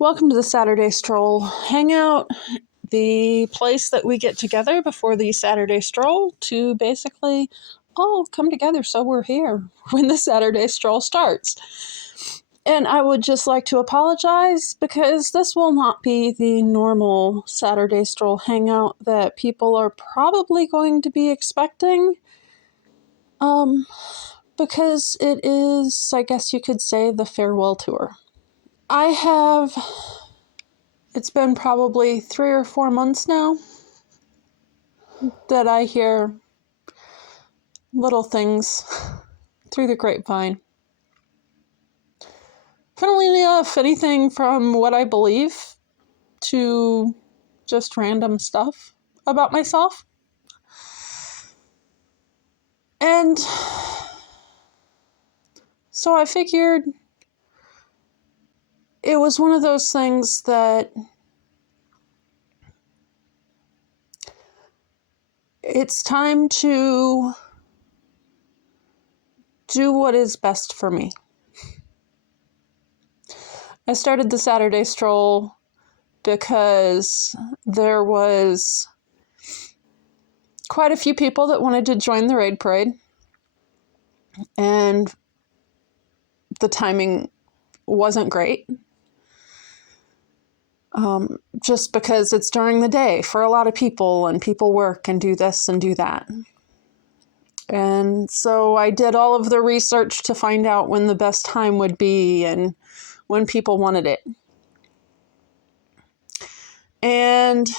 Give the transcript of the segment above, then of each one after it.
Welcome to the Saturday Stroll Hangout, the place that we get together before the Saturday Stroll to basically all come together so we're here when the Saturday Stroll starts. And I would just like to apologize because this will not be the normal Saturday Stroll Hangout that people are probably going to be expecting. Because it is, I guess you could say, the farewell tour. It's been probably 3 or 4 months now that I hear little things through the grapevine. Funnily enough, anything from what I believe to just random stuff about myself. And so I figured it was one of those things that it's time to do what is best for me. I started the Saturday Stroll because there was quite a few people that wanted to join the raid parade, and the timing wasn't great. Just because it's during the day for a lot of people, and people work and do this and do that. And so I did all of the research to find out when the best time would be and when people wanted it. And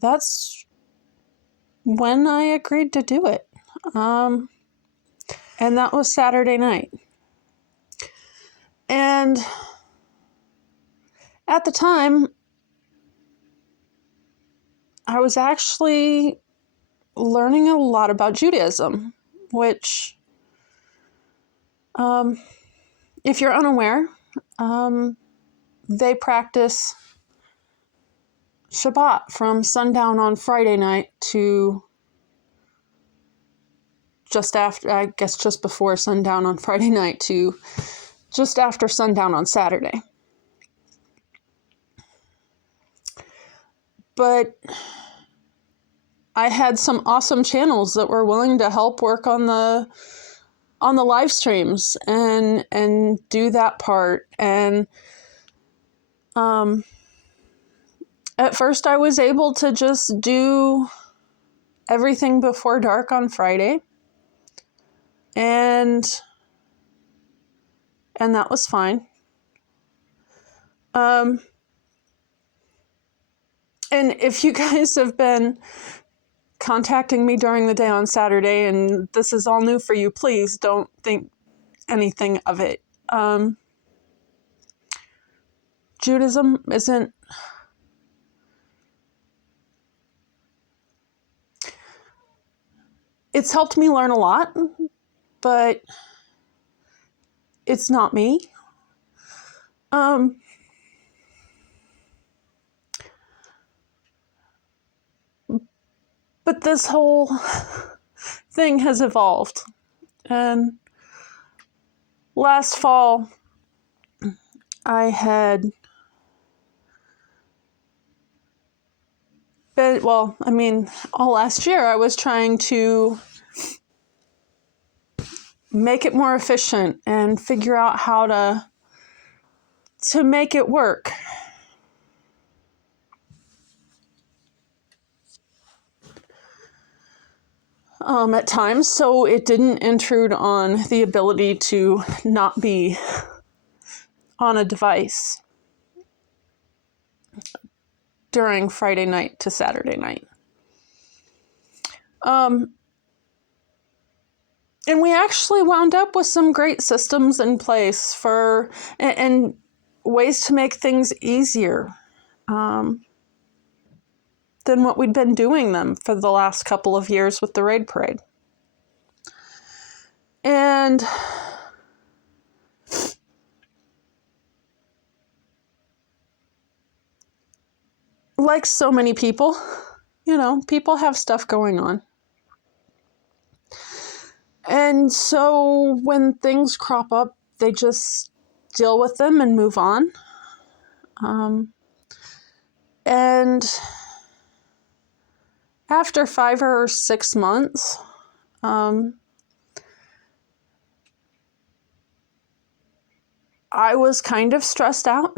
that's when I agreed to do it. And that was Saturday night. And at the time, I was actually learning a lot about Judaism, which, if you're unaware, they practice Shabbat from sundown on Friday night to just before sundown on Friday night to just after sundown on Saturday. But I had some awesome channels that were willing to help work on the live streams and do that part. And at first I was able to just do everything before dark on Friday. And that was fine. And if you guys have been contacting me during the day on Saturday and this is all new for you, please don't think anything of it. Judaism isn't... It's helped me learn a lot, but it's not me. But this whole thing has evolved. And last fall, I had been, all last year I was trying to make it more efficient and figure out how to make it work. At times, so it didn't intrude on the ability to not be on a device during Friday night to Saturday night. And we actually wound up with some great systems in place and ways to make things easier than what we'd been doing them for the last couple of years with the raid parade. And like so many people, people have stuff going on. And so when things crop up, they just deal with them and move on. And after 5 or 6 months, I was kind of stressed out.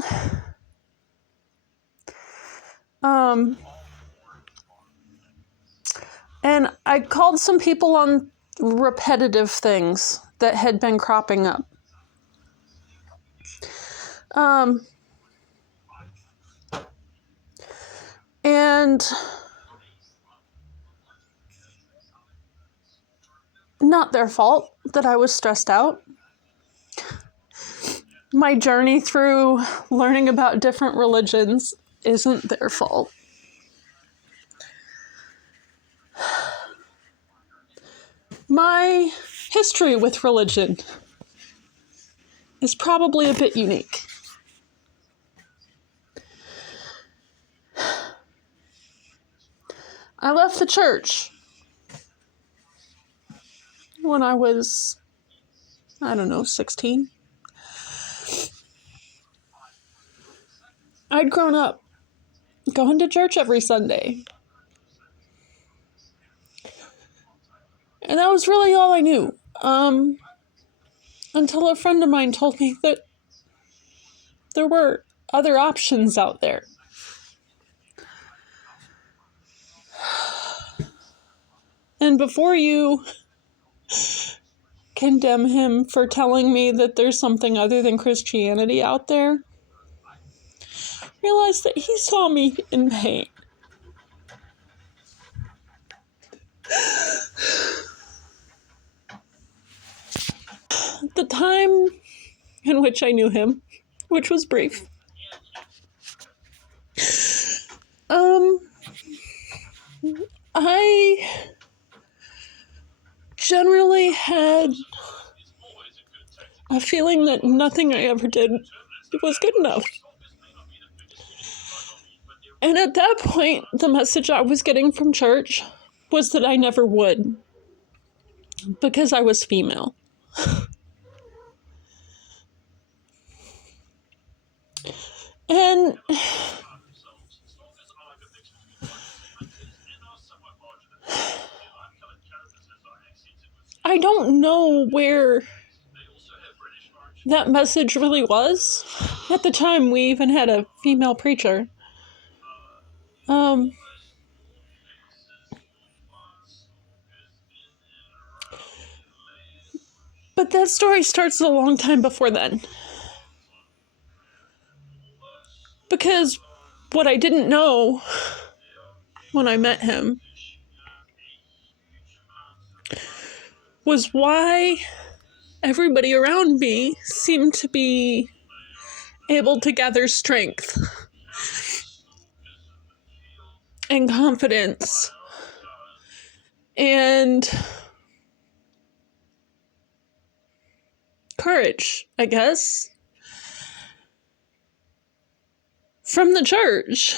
And I called some people on repetitive things that had been cropping up. And not their fault that I was stressed out. My journey through learning about different religions isn't their fault. My history with religion is probably a bit unique. I left the church when I was, 16. I'd grown up going to church every Sunday. And that was really all I knew. Until a friend of mine told me that there were other options out there. And before you condemn him for telling me that there's something other than Christianity out there, realize that he saw me in pain. The time in which I knew him, which was brief, I generally had a feeling that nothing I ever did was good enough. And at that point, the message I was getting from church was that I never would, because I was female. And I don't know where that message really was. At the time, we even had a female preacher. But that story starts a long time before then. Because what I didn't know when I met him was why everybody around me seemed to be able to gather strength and confidence and courage, I guess, from the church.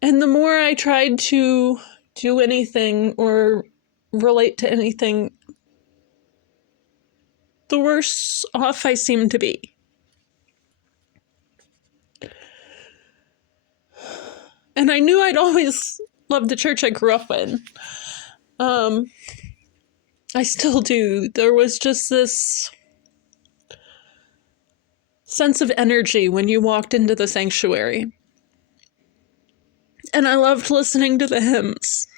And the more I tried to do anything or relate to anything, the worse off I seemed to be. And I knew I'd always loved the church I grew up in. I still do. There was just this sense of energy when you walked into the sanctuary. And I loved listening to the hymns.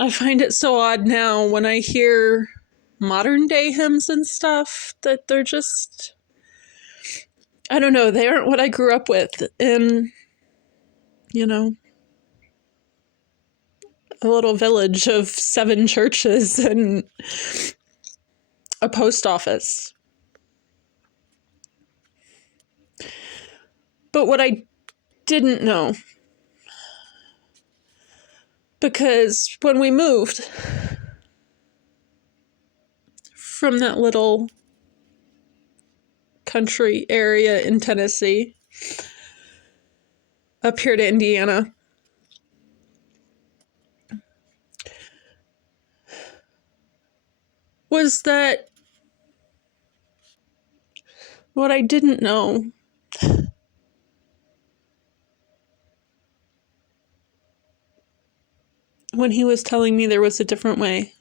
I find it so odd now when I hear modern day hymns and stuff that they're just, I don't know, they aren't what I grew up with in, a little village of 7 churches and a post office. But what I didn't know, because when we moved from that little country area in Tennessee up here to Indiana, was that What I didn't know when he was telling me there was a different way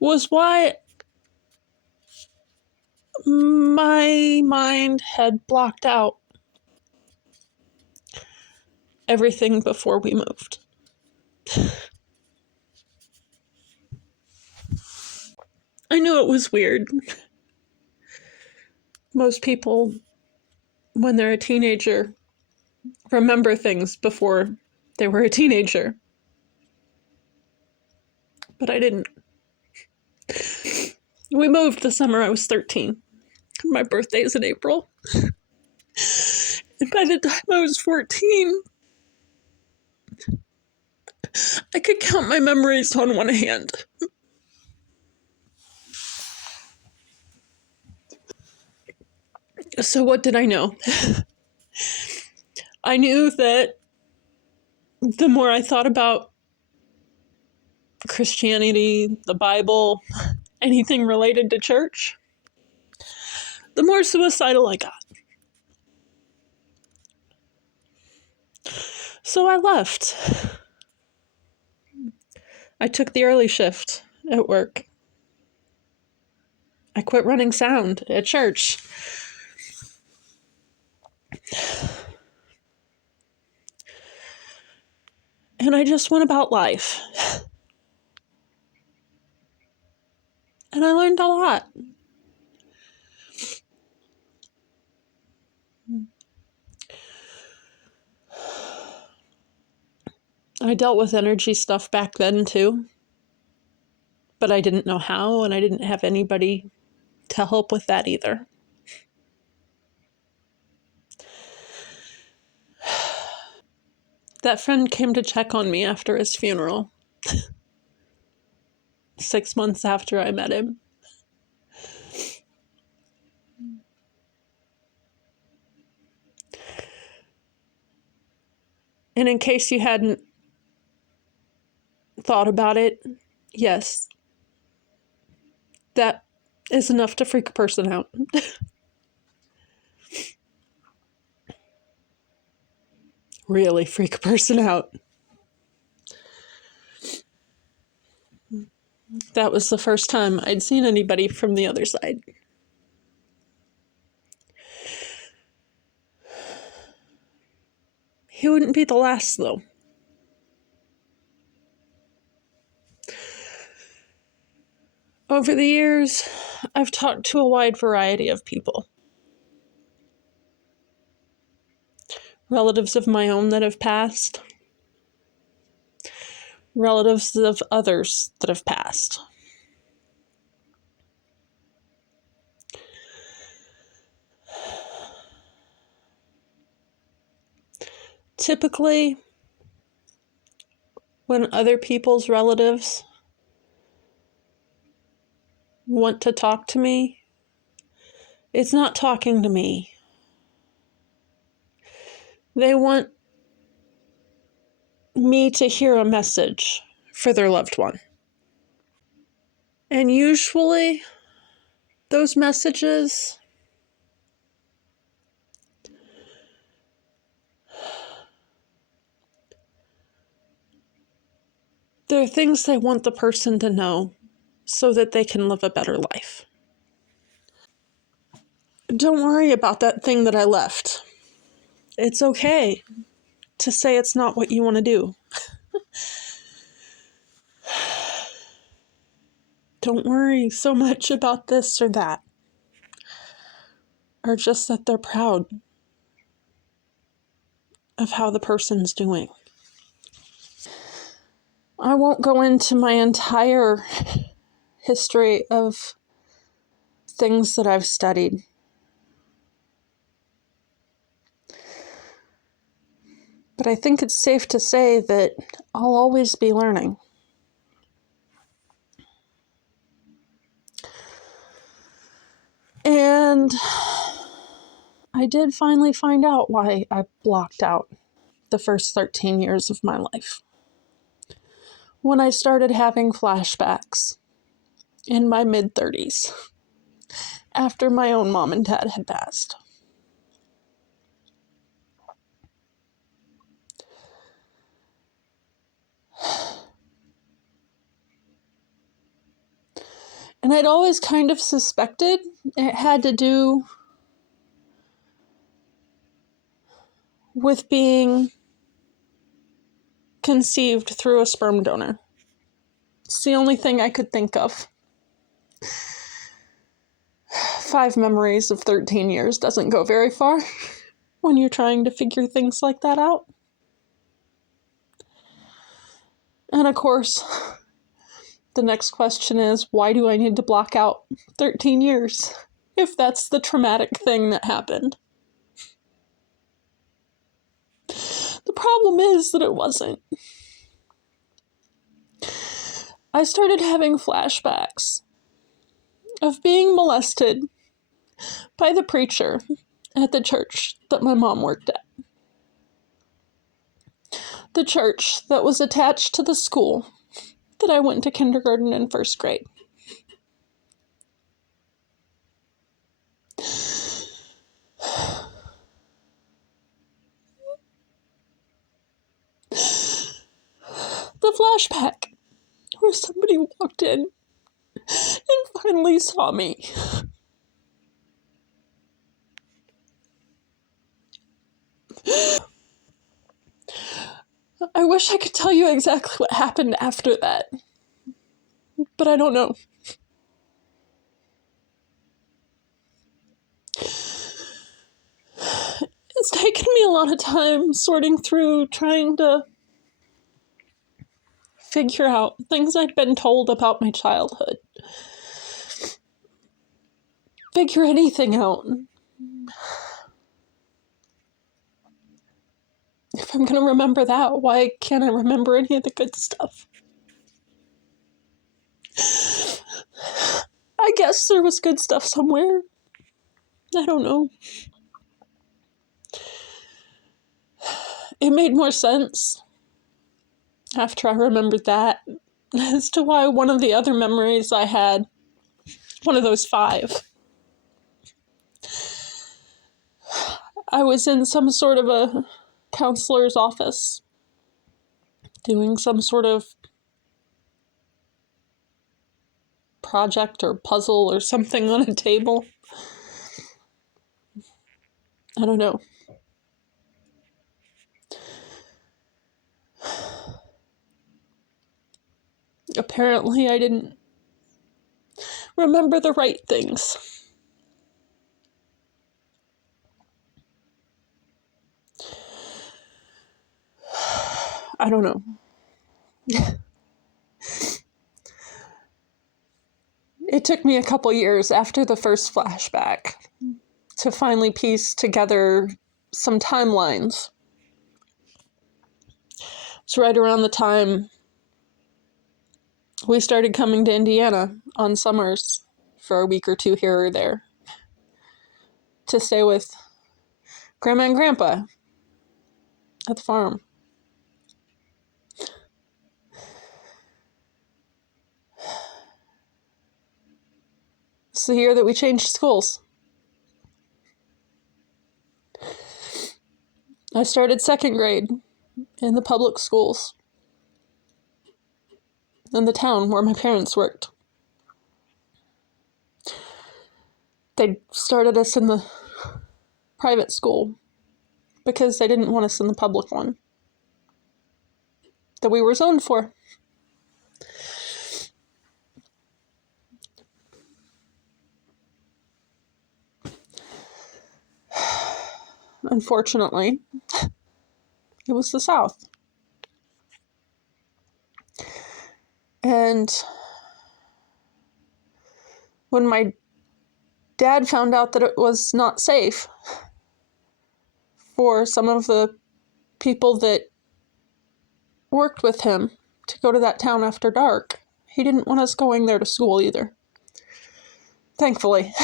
was why my mind had blocked out everything before we moved. I knew it was weird. Most people, when they're a teenager, remember things before they were a teenager. But I didn't. We moved the summer I was 13. My birthday is in April. And by the time I was 14, I could count my memories on one hand. So what did I know? I knew that the more I thought about Christianity, the Bible, anything related to church, the more suicidal I got. So I left. I took the early shift at work. I quit running sound at church. And I just went about life. And I learned a lot. I dealt with energy stuff back then too. But I didn't know how, and I didn't have anybody to help with that either. That friend came to check on me after his funeral, 6 months after I met him. And in case you hadn't thought about it, yes, that is enough to freak a person out. Really freak a person out. That was the first time I'd seen anybody from the other side. He wouldn't be the last, though. Over the years, I've talked to a wide variety of people. Relatives of my own that have passed. Relatives of others that have passed. Typically, when other people's relatives want to talk to me, it's not talking to me. They want me to hear a message for their loved one. And usually, those messages they're things they want the person to know so that they can live a better life. Don't worry about that thing that I left. It's okay to say it's not what you want to do. Don't worry so much about this or that. Or just that they're proud of how the person's doing. I won't go into my entire history of things that I've studied. But I think it's safe to say that I'll always be learning. And I did finally find out why I blocked out the first 13 years of my life. When I started having flashbacks in my mid-30s after my own mom and dad had passed. And I'd always kind of suspected it had to do with being conceived through a sperm donor. It's the only thing I could think of. 5 memories of 13 years doesn't go very far when you're trying to figure things like that out. And of course, the next question is, why do I need to block out 13 years if that's the traumatic thing that happened? The problem is that it wasn't. I started having flashbacks of being molested by the preacher at the church that my mom worked at. The church that was attached to the school that I went to kindergarten and first grade. The flashback where somebody walked in and finally saw me. I wish I could tell you exactly what happened after that, but I don't know. It's taken me a lot of time sorting through, trying to figure out things I'd been told about my childhood. Figure anything out. If I'm gonna remember that, why can't I remember any of the good stuff? I guess there was good stuff somewhere. I don't know. It made more sense after I remembered that as to why one of the other memories I had, one of those 5, I was in some sort of a counselor's office doing some sort of project or puzzle or something on a table. I don't know. Apparently, I didn't remember the right things. I don't know. It took me a couple years after the first flashback to finally piece together some timelines. It's right around the time we started coming to Indiana on summers for a week or 2 here or there to stay with Grandma and Grandpa at the farm. It's the year that we changed schools. I started 2nd grade in the public schools in the town where my parents worked. They started us in the private school because they didn't want us in the public one that we were zoned for. Unfortunately, it was the South. And when my dad found out that it was not safe for some of the people that worked with him to go to that town after dark, he didn't want us going there to school either. Thankfully.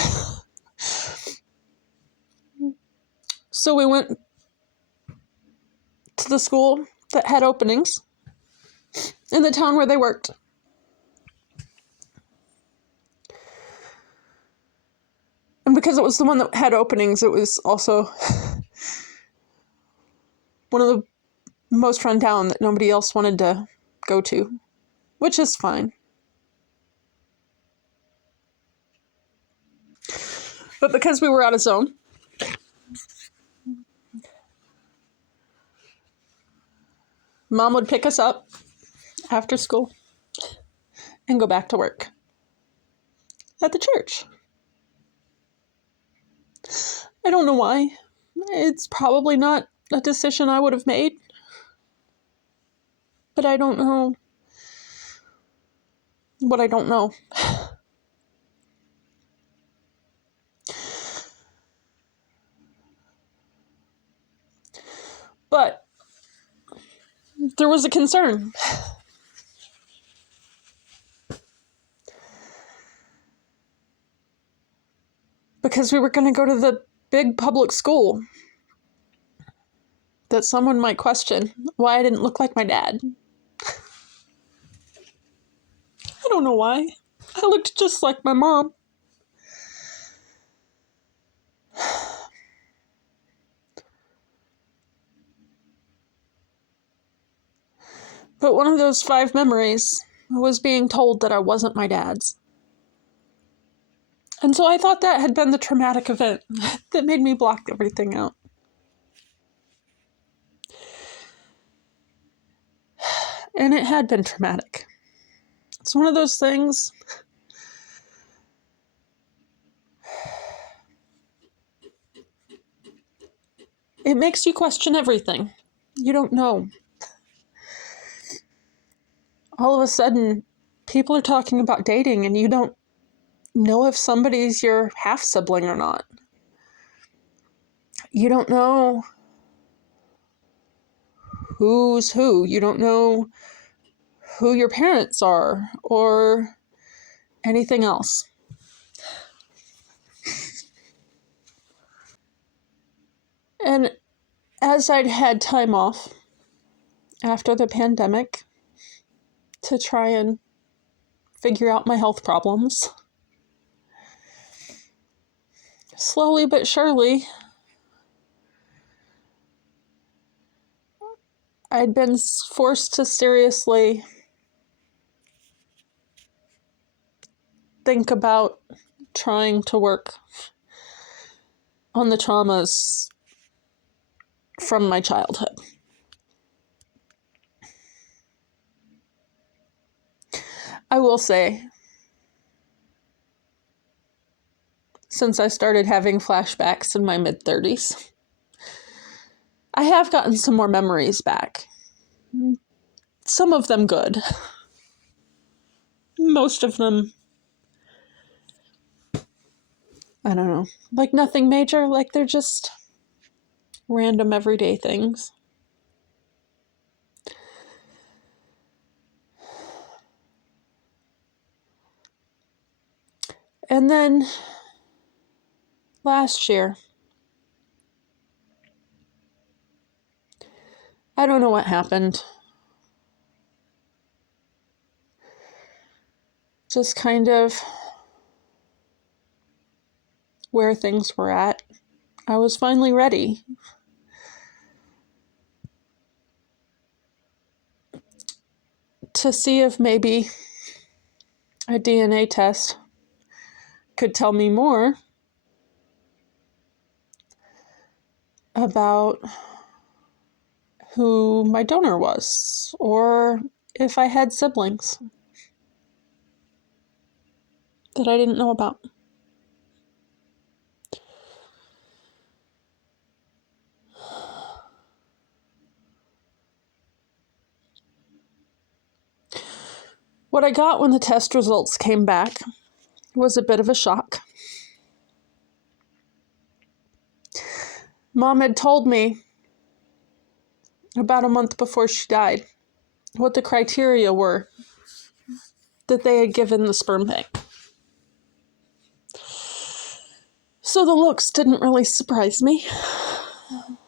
So we went to the school that had openings in the town where they worked. because it was the one that had openings, it was also one of the most run down that nobody else wanted to go to, which is fine. But because we were out of zone, Mom would pick us up after school and go back to work at the church. I don't know why. It's probably not a decision I would have made, but I don't know what I don't know. But there was a concern. Because we were going to go to the big public school, that someone might question why I didn't look like my dad. I don't know why. I looked just like my mom. But one of those 5 memories was being told that I wasn't my dad's. And so I thought that had been the traumatic event that made me block everything out. And it had been traumatic. It's one of those things. It makes you question everything. You don't know. All of a sudden, people are talking about dating and you don't know if somebody's your half-sibling or not. You don't know who's who. You don't know who your parents are or anything else. And as I'd had time off after the pandemic to try and figure out my health problems, slowly but surely, I'd been forced to seriously think about trying to work on the traumas from my childhood. I will say, since I started having flashbacks in my mid-30s, I have gotten some more memories back. Some of them good. Most of them, I don't know, like nothing major, like they're just random everyday things. And then last year, I don't know what happened. Just kind of where things were at. I was finally ready. To see if maybe a DNA test could tell me more about who my donor was, or if I had siblings that I didn't know about. What I got when the test results came back was a bit of a shock. Mom had told me about a month before she died what the criteria were that they had given the sperm bank. So the looks didn't really surprise me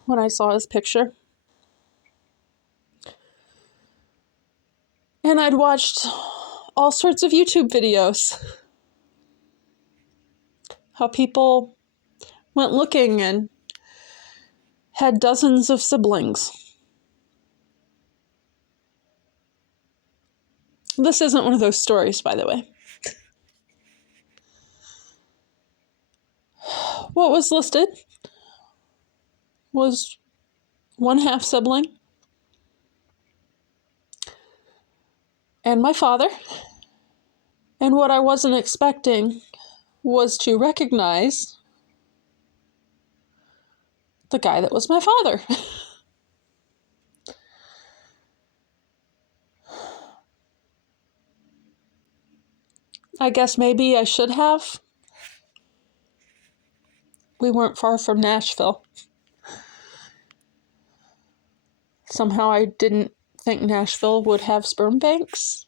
when I saw his picture. And I'd watched all sorts of YouTube videos. How people went looking and had dozens of siblings. This isn't one of those stories, by the way. What was listed was one half sibling and my father. And what I wasn't expecting was to recognize the guy that was my father. I guess maybe I should have. We weren't far from Nashville. Somehow I didn't think Nashville would have sperm banks.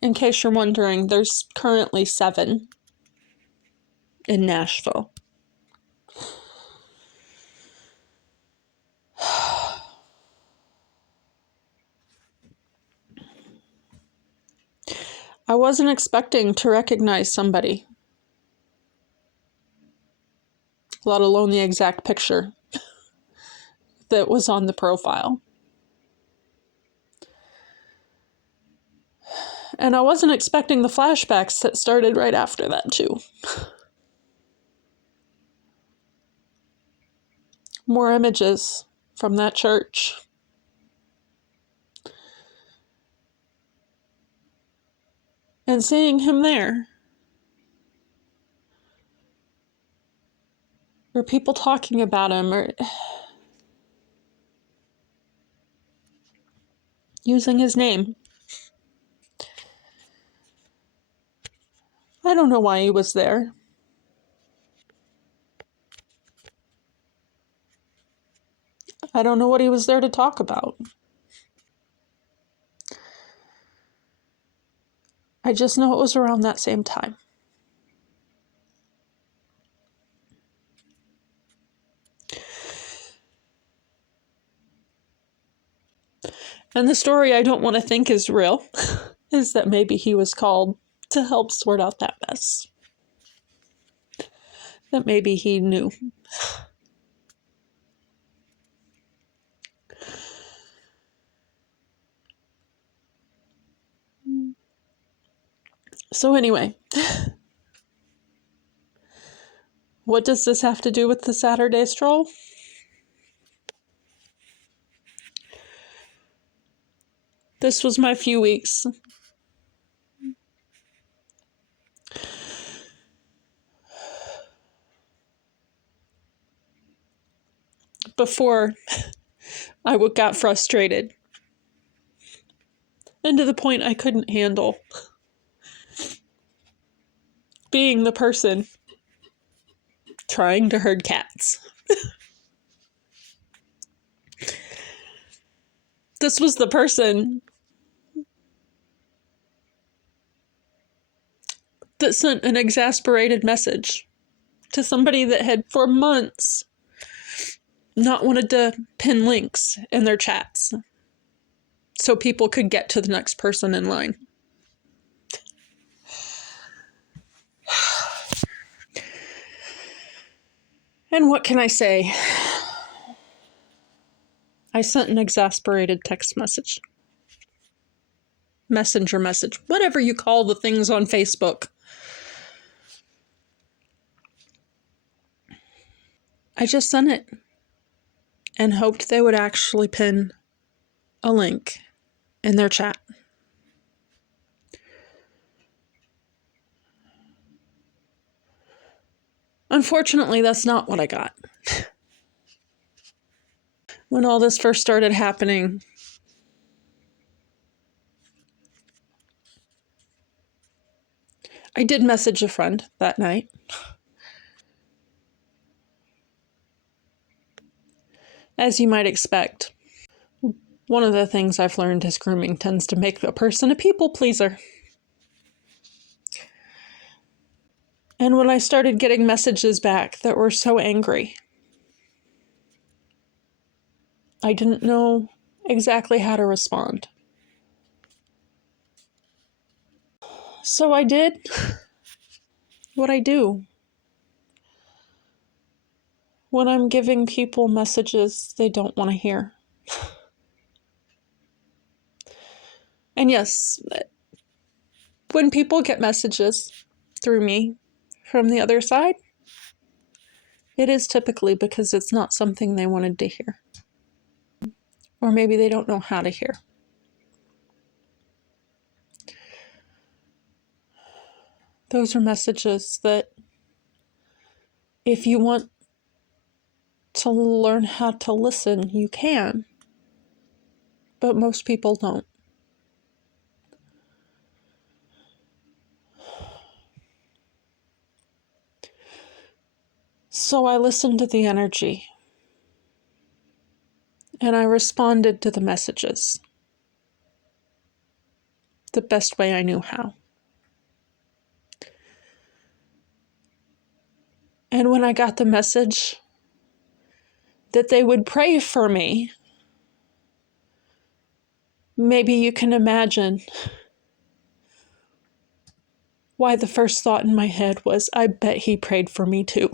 In case you're wondering, there's currently 7 in Nashville. I wasn't expecting to recognize somebody, let alone the exact picture that was on the profile. And I wasn't expecting the flashbacks that started right after that, too. More images from that church. And seeing him there. Or people talking about him, or using his name. I don't know why he was there. I don't know what he was there to talk about. I just know it was around that same time. And the story I don't want to think is real is that maybe he was called to help sort out that mess. That maybe he knew. So anyway, what does this have to do with the Saturday stroll? This was my few weeks before I got frustrated, and to the point I couldn't handle being the person trying to herd cats. This was the person that sent an exasperated message to somebody that had for months not wanted to pin links in their chats so people could get to the next person in line. And what can I say? I sent an exasperated text message. Messenger message. Whatever you call the things on Facebook. I just sent it and hoped they would actually pin a link in their chat. Unfortunately, that's not what I got. When all this first started happening, I did message a friend that night. As you might expect, one of the things I've learned is grooming tends to make a person a people pleaser. And when I started getting messages back that were so angry, I didn't know exactly how to respond. So I did what I do. when I'm giving people messages they don't want to hear. And yes, when people get messages through me from the other side, it is typically because it's not something they wanted to hear. Or maybe they don't know how to hear. Those are messages that if you want to learn how to listen, you can. But most people don't. So I listened to the energy. And I responded to the messages the best way I knew how. And when I got the message that they would pray for me, maybe you can imagine why the first thought in my head was, I bet he prayed for me too.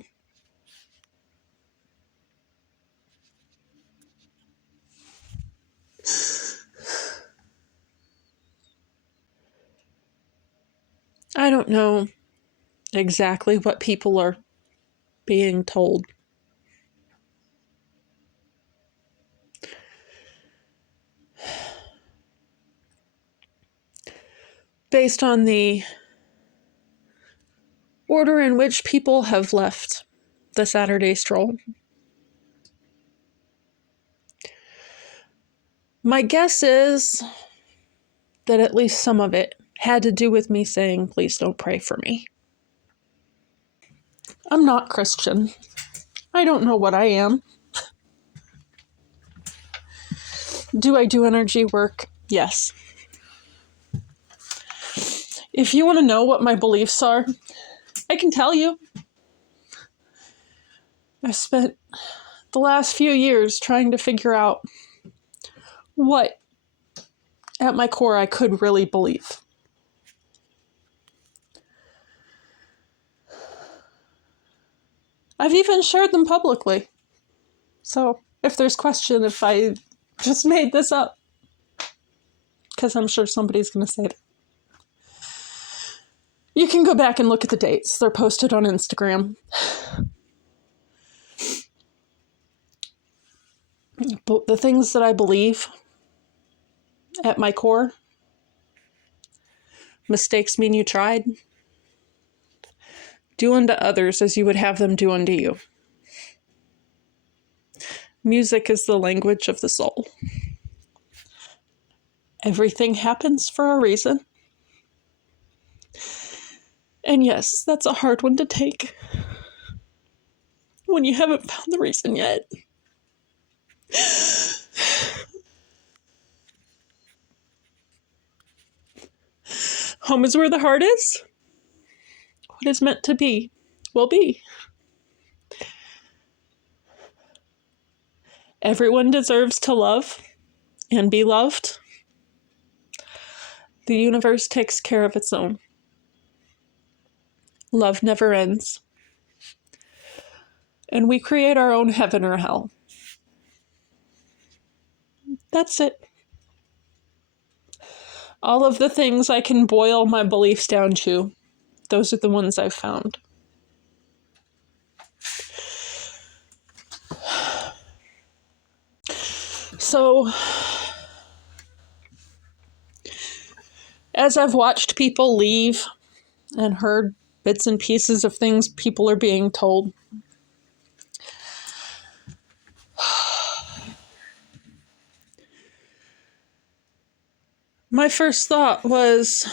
I don't know exactly what people are being told. Based on the order in which people have left the Saturday stroll, my guess is that at least some of it had to do with me saying, please don't pray for me. I'm not Christian. I don't know what I am. Do I do energy work? Yes. If you want to know what my beliefs are, I can tell you. I've spent the last few years trying to figure out what, at my core, I could really believe. I've even shared them publicly. So if there's question if I just made this up, because I'm sure somebody's going to say that. You can go back and look at the dates. They're posted on Instagram. But the things that I believe at my core, mistakes mean you tried. Do unto others as you would have them do unto you. Music is the language of the soul. Everything happens for a reason. And yes, that's a hard one to take when you haven't found the reason yet. Home is where the heart is. What is meant to be will be. Everyone deserves to love and be loved. The universe takes care of its own. Love never ends. And we create our own heaven or hell. That's it. All of the things I can boil my beliefs down to, those are the ones I've found. So, as I've watched people leave and heard bits and pieces of things people are being told, my first thought was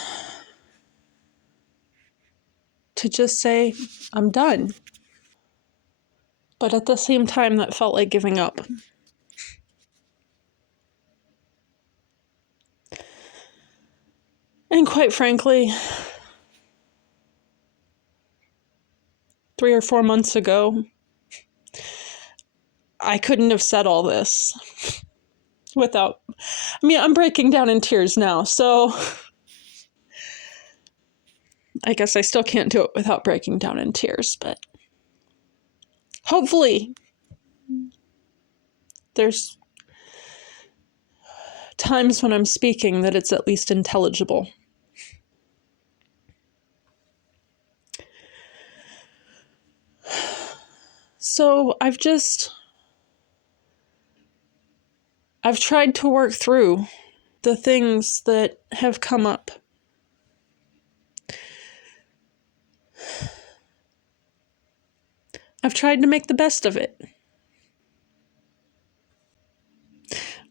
to just say, I'm done. But at the same time, that felt like giving up. And quite frankly, 3 or 4 months ago, I couldn't have said all this without... I'm breaking down in tears now, so I guess I still can't do it without breaking down in tears, but hopefully there's times when I'm speaking that it's at least intelligible. So I've tried to work through the things that have come up. I've tried to make the best of it.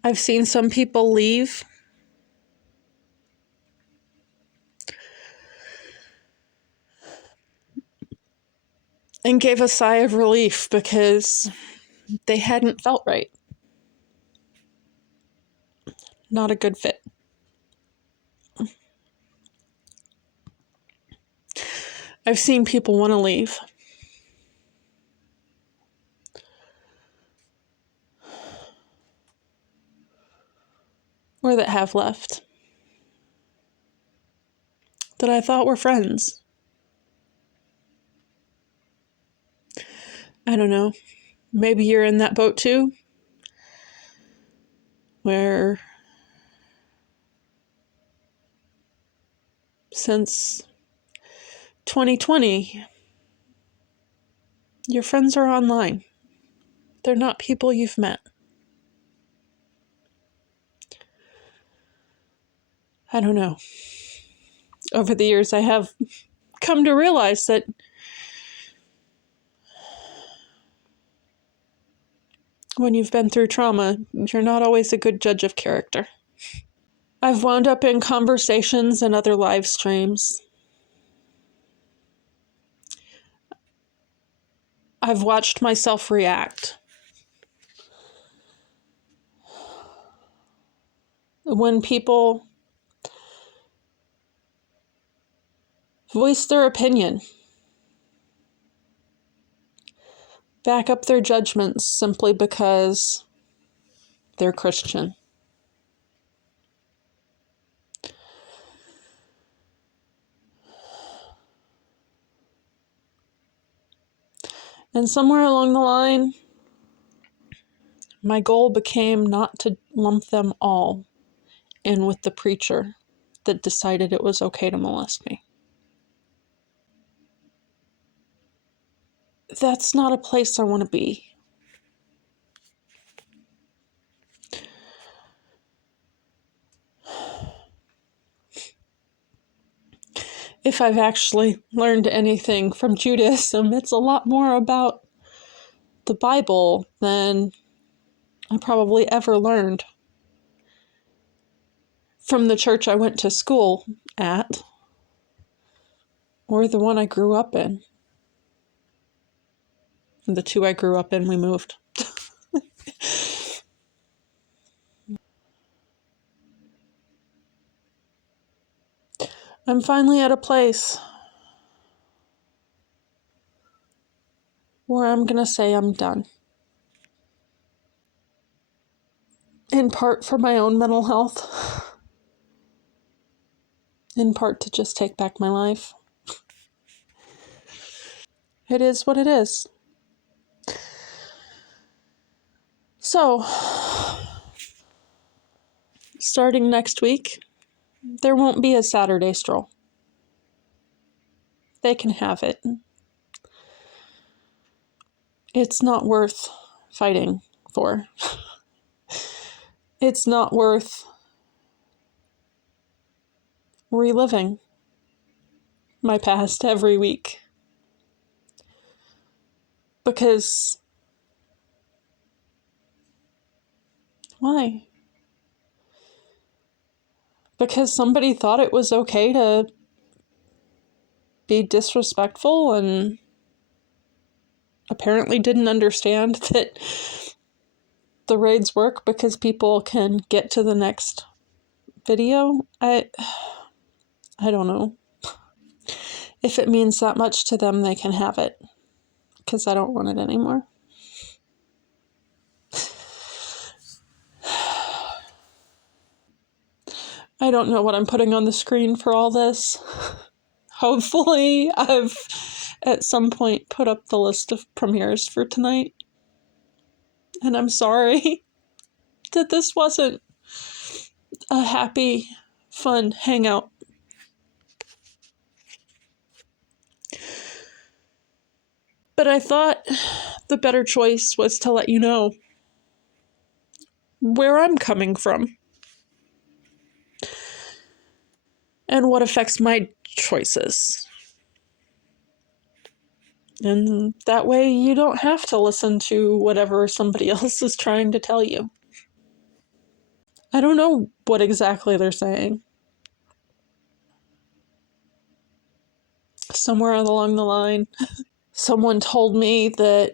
I've seen some people leave and gave a sigh of relief because they hadn't felt right. Not a good fit. I've seen people want to leave. Or that have left. That I thought were friends. I don't know. Maybe you're in that boat too? Where since 2020, your friends are online. They're not people you've met. I don't know. Over the years, I have come to realize that when you've been through trauma, you're not always a good judge of character. I've wound up in conversations and other live streams. I've watched myself react. When people voice their opinion, back up their judgments simply because they're Christian. And somewhere along the line, my goal became not to lump them all in with the preacher that decided it was okay to molest me. That's not a place I want to be. If I've actually learned anything from Judaism, it's a lot more about the Bible than I probably ever learned from the church I went to school at, or the one I grew up in. The two I grew up in, we moved. I'm finally at a place where I'm gonna say I'm done. In part for my own mental health. In part to just take back my life. It is what it is. So, starting next week, there won't be a Saturday stroll. They can have it. It's not worth fighting for. It's not worth reliving my past every week. Because why? Because somebody thought it was okay to be disrespectful and apparently didn't understand that the raids work because people can get to the next video. I don't know. If it means that much to them, they can have it. Because I don't want it anymore. I don't know what I'm putting on the screen for all this. Hopefully, I've at some point put up the list of premieres for tonight. And I'm sorry that this wasn't a happy, fun hangout. But I thought the better choice was to let you know where I'm coming from and what affects my choices. And that way you don't have to listen to whatever somebody else is trying to tell you. I don't know what exactly they're saying. Somewhere along the line, someone told me that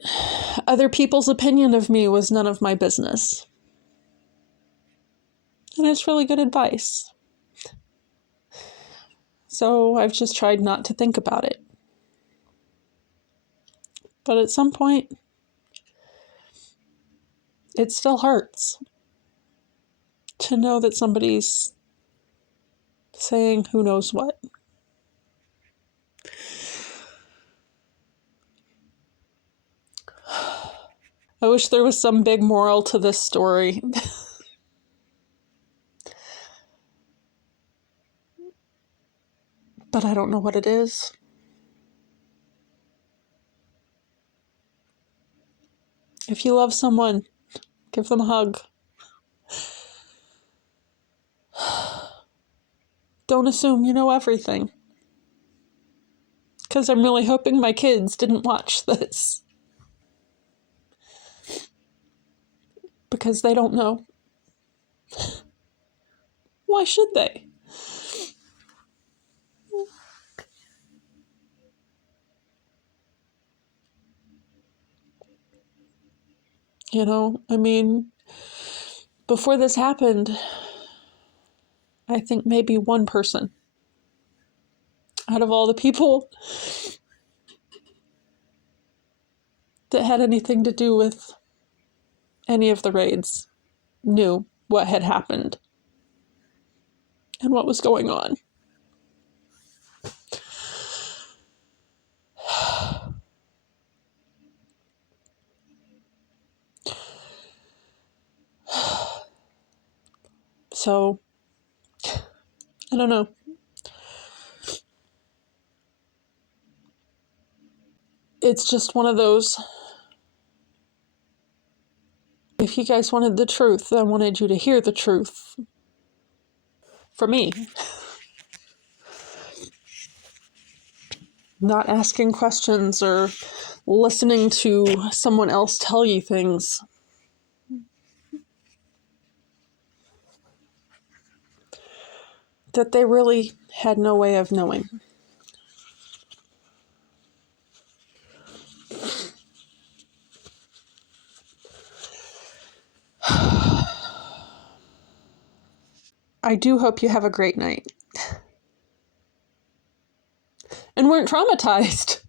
other people's opinion of me was none of my business. And it's really good advice. So I've just tried not to think about it. But at some point, it still hurts to know that somebody's saying who knows what. I wish there was some big moral to this story. But I don't know what it is. If you love someone, give them a hug. Don't assume you know everything. Because I'm really hoping my kids didn't watch this. Because they don't know. Why should they? You know, I mean, before this happened, I think maybe one person out of all the people that had anything to do with any of the raids knew what had happened and what was going on. So, I don't know. It's just one of those. If you guys wanted the truth, I wanted you to hear the truth from me. Not asking questions or listening to someone else tell you things. That they really had no way of knowing. I do hope you have a great night. And weren't traumatized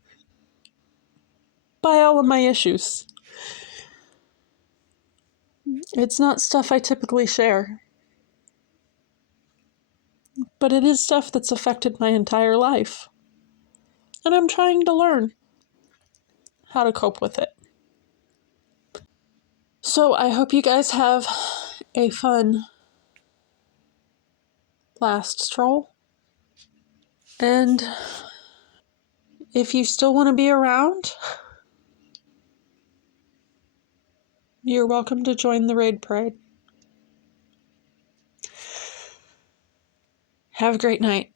by all of my issues. It's not stuff I typically share. But it is stuff that's affected my entire life. And I'm trying to learn how to cope with it. So I hope you guys have a fun last stroll. And if you still want to be around, you're welcome to join the raid parade. Have a great night.